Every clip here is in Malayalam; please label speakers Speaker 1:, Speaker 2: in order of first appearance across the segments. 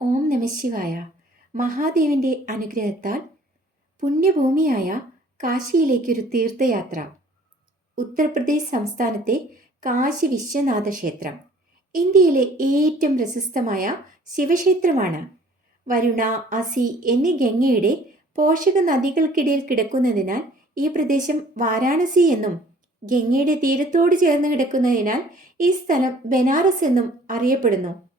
Speaker 1: ഓം നമശിവായ മഹാദേവന്റെ അനുഗ്രഹത്താൽ പുണ്യഭൂമിയായ കാശിയിലേക്കൊരു തീർത്ഥയാത്ര. ഉത്തർപ്രദേശ് സംസ്ഥാനത്തെ കാശി വിശ്വനാഥ ക്ഷേത്രം. ഇന്ത്യയിലെ ഏറ്റവും പ്രശസ്തമായ ശിവക്ഷേത്രമാണ്. വരുണ അസി എന്നീ ഗംഗയുടെ പോഷക നദികൾക്കിടയിൽ കിടക്കുന്നതിനാൽ ഈ പ്രദേശം വാരാണസി എന്നും ഗംഗയുടെ തീരത്തോട് ചേർന്ന് കിടക്കുന്നതിനാൽ ഈ സ്ഥലം ബനാറസ് എന്നും അറിയപ്പെടുന്നു.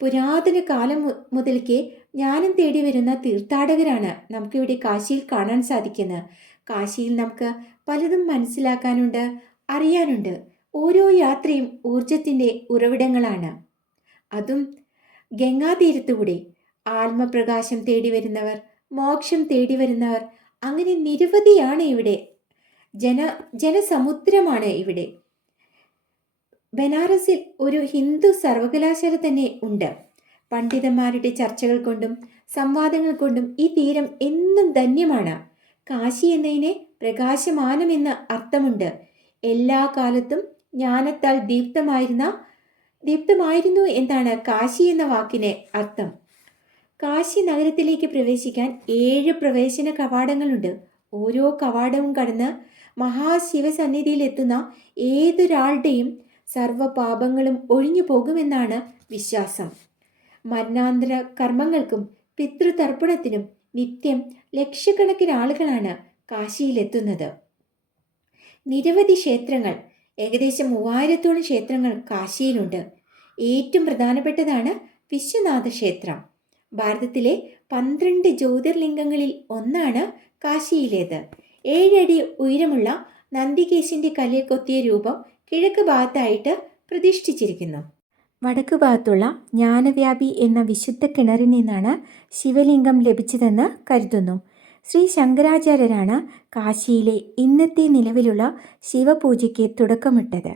Speaker 1: പുരാതന കാലം മുതൽക്കേ ജ്ഞാനം തേടി വരുന്ന തീർത്ഥാടകരാണ് നമുക്കിവിടെ കാശിയിൽ കാണാൻ സാധിക്കുന്നത്. കാശിയിൽ നമുക്ക് പലതും മനസ്സിലാക്കാനുണ്ട് അറിയാനുണ്ട്. ഓരോ യാത്രയും ഊർജത്തിന്റെ ഉറവിടങ്ങളാണ്. അതും ഗംഗാതീരത്തുകൂടി ആത്മപ്രകാശം തേടി വരുന്നവർ മോക്ഷം തേടി വരുന്നവർ അങ്ങനെ നിരവധിയാണ് ഇവിടെ. ജന ജനസമുദ്രമാണ് ഇവിടെ. ബനാറസിൽ ഒരു ഹിന്ദു സർവകലാശാല തന്നെ ഉണ്ട്. പണ്ഡിതന്മാരുടെ ചർച്ചകൾ കൊണ്ടും സംവാദങ്ങൾ കൊണ്ടും ഈ തീരം എന്നും ധന്യമാണ്. കാശി എന്നതിനെ പ്രകാശമാനമെന്ന് അർത്ഥമുണ്ട്. എല്ലാ കാലത്തും ജ്ഞാനത്താൽ ദീപ്തമായിരുന്ന ദീപ്തമായിരുന്നു എന്നാണ് കാശി എന്ന വാക്കിന് അർത്ഥം. കാശി നഗരത്തിലേക്ക് പ്രവേശിക്കാൻ ഏഴ് പ്രവേശന കവാടങ്ങളുണ്ട്. ഓരോ കവാടവും കടന്ന് മഹാശിവസന്നിധിയിലെത്തുന്ന ഏതൊരാളുടെയും സർവ പാപങ്ങളും ഒഴിഞ്ഞു പോകുമെന്നാണ് വിശ്വാസം. മരണാന്തര കർമ്മങ്ങൾക്കും പിതൃതർപ്പണത്തിനും നിത്യം ലക്ഷക്കണക്കിന് ആളുകളാണ് കാശിയിലെത്തുന്നത്. നിരവധി ക്ഷേത്രങ്ങൾ ഏകദേശം മൂവായിരത്തോളം ക്ഷേത്രങ്ങൾ കാശിയിലുണ്ട്. ഏറ്റവും പ്രധാനപ്പെട്ടതാണ് വിശ്വനാഥ ക്ഷേത്രം ഭാരതത്തിലെ പന്ത്രണ്ട് ജ്യോതിർലിംഗങ്ങളിൽ ഒന്നാണ് കാശിയിലേത്. ഏഴടി ഉയരമുള്ള നന്ദികേശിന്റെ കല്ലിൽ കൊത്തിയ രൂപം കിഴക്ക് ഭാഗത്തായിട്ട് പ്രതിഷ്ഠിച്ചിരിക്കുന്നു. വടക്ക് ഭാഗത്തുള്ള ജ്ഞാനവ്യാപി എന്ന വിശുദ്ധ കിണറിൽ നിന്നാണ് ശിവലിംഗം ലഭിച്ചതെന്ന് കരുതുന്നു. ശ്രീ ശങ്കരാചാര്യരാണ് കാശിയിലെ ഇന്നത്തെ നിലവിലുള്ള ശിവപൂജയ്ക്ക് തുടക്കമിട്ടത്.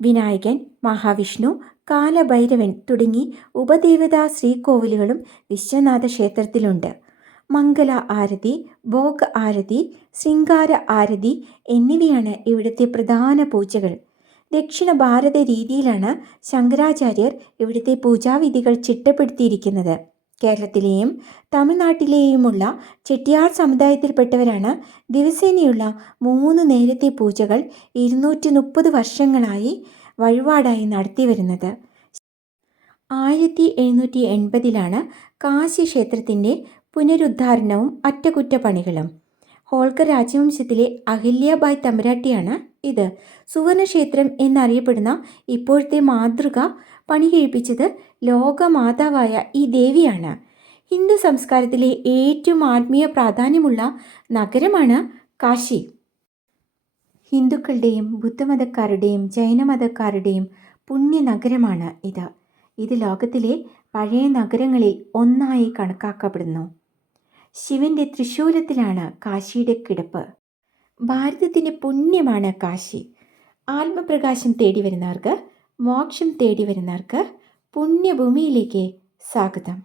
Speaker 1: വിനായകൻ മഹാവിഷ്ണു കാലഭൈരവൻ തുടങ്ങി ഉപദേവതാ ശ്രീകോവിലുകളും വിശ്വനാഥ ക്ഷേത്രത്തിലുണ്ട്. മംഗല ആരതി ഭോഗ ആരതി ശൃംഗാര ആരതി എന്നിവയാണ് ഇവിടുത്തെ പ്രധാന പൂജകൾ. ദക്ഷിണ ഭാരത രീതിയിലാണ് ശങ്കരാചാര്യർ ഇവിടുത്തെ പൂജാവിധികൾ ചിട്ടപ്പെടുത്തിയിരിക്കുന്നത്. കേരളത്തിലെയും തമിഴ്നാട്ടിലെയുമുള്ള ചെട്ടിയാർ സമുദായത്തിൽപ്പെട്ടവരാണ് ദിവസേനയുള്ള മൂന്ന് നേരത്തെ പൂജകൾ ഇരുന്നൂറ്റി മുപ്പത് വർഷങ്ങളായി വഴിപാടായി നടത്തി വരുന്നത് ആയിരത്തി എഴുന്നൂറ്റി എൺപതിലാണ് കാശി ക്ഷേത്രത്തിന്റെ പുനരുദ്ധാരണവും അറ്റകുറ്റപ്പണികളും. ഹോൾക്കർ രാജവംശത്തിലെ അഹില്യാബായ് തമ്പുരാട്ടിയാണ് ഇത്. സുവർണക്ഷേത്രം എന്നറിയപ്പെടുന്ന ഇപ്പോഴത്തെ മാതൃക പണി കഴിപ്പിച്ചത് ലോകമാതാവായ ഈ ദേവിയാണ്. ഹിന്ദു സംസ്കാരത്തിലെ ഏറ്റവും ആത്മീയ പ്രാധാന്യമുള്ള നഗരമാണ് കാശി. ഹിന്ദുക്കളുടെയും ബുദ്ധമതക്കാരുടെയും ജൈനമതക്കാരുടെയും പുണ്യ നഗരമാണ് ഇത്. ഇത് ലോകത്തിലെ പഴയ നഗരങ്ങളിൽ ഒന്നായി കണക്കാക്കപ്പെടുന്നു. ശിവന്റെ തൃശൂലത്തിലാണ് കാശിയുടെ കിടപ്പ്. ഭാരതത്തിന്റെ പുണ്യമാണ് കാശി. ആത്മപ്രകാശം തേടി വരുന്നവർക്ക് മോക്ഷം തേടി വരുന്നവർക്ക് പുണ്യഭൂമിയിലേക്ക് സ്വാഗതം.